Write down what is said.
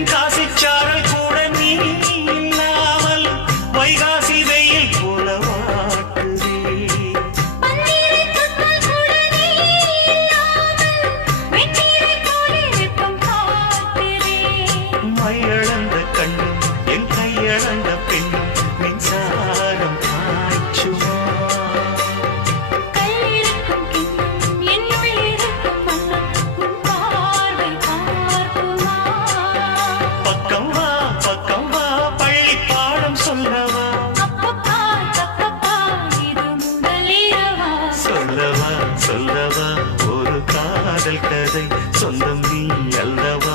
தென்காசி சாரல் கூட நீ இல்லாமல் வைகாசி வெயில் போல வாட்டுதே. மையளந்த கண்ணும் என் கையளந்த பெண்ணும் மின்சாரம் பாய்ச்சுமா. பக்கம் வா பக்கம் வா பள்ளி பாடம் சொல்லவா சொல்லவா சொல்லவா ஒரு காதல் கதை சொந்தம் நீ அல்லவா.